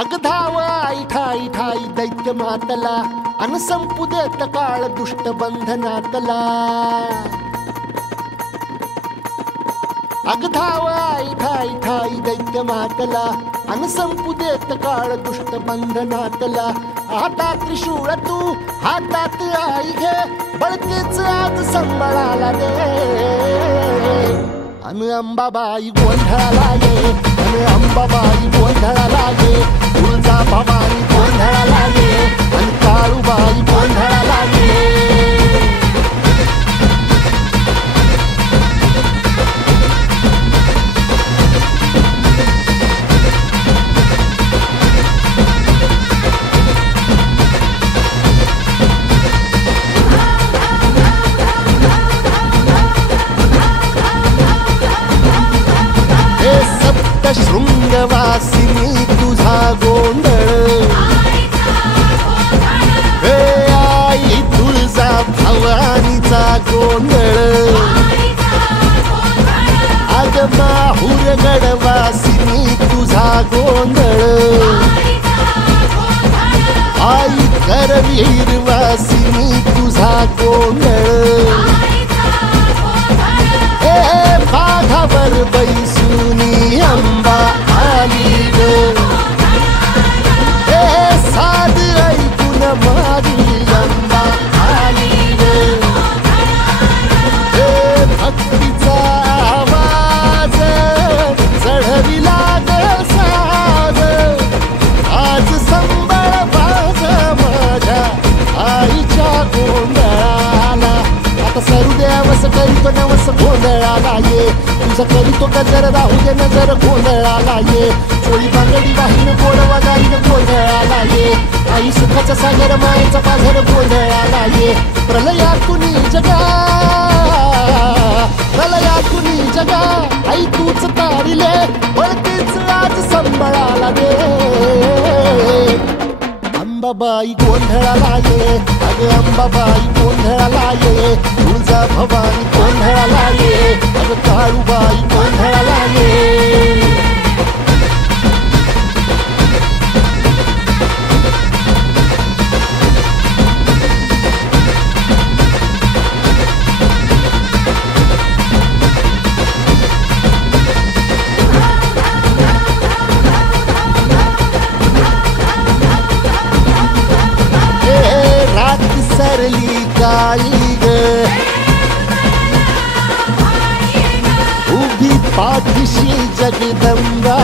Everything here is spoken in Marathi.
अग धाव आई ठाई ठाई दैत्य मातला अन संपू देत काळ दुष्ट बंधनातला। अग धाव आई ठाई ठाई दैत्य मातला अन संपू देत काळ दुष्ट बंधनातला। हातात त्रिशूळ तू हातात आई घे बळतेच आज संबळाला दे। अन अंबाबाई गोंधळाला ये अन अंबाबाई गोंधळाला ये। तुळजा भवानी गोंधळाला ये अन काळूबाई गोंधळाला ये। शृंगवासिनी तुझा गोंधळ हे आई तुळजा भवानीचा गोंधळ। अग माहूर गडवासिनी तुझा गोंधळ आई करवीर वासिनी तुझा गोंधळ। बाघावर बैसुनी अंबा आली ग साध ऐकून माझी अंबा आली ग। भक्तीचा आवाज चढविला ग साज आज संबळ बाज माझ्या आईच्या गोंधळाला। आता सरू देवस करीतो नवस गोंधळाला ये तुझं करीतो गजर राहू दे नजर गोंधळाला ये। चोळी बांगडी वाहीन गोडवा गाईन गोंधळाला ये आई सुखाचा सागर मायेचा पाझर गोंधळाला ये। प्रलयातुनी जगा प्रलयातुनी जगा आई तूच तारिले बळतीच आज संबळाला दे। अंबाबाई गोंधळाला ये अग अंबाबाई गोंधळाला ये। तुळजा भवानी गोंधळाला ये अग काळूबाई गोंधळाला ये। सरली काळी ग उभी पाठीशी जगदंबा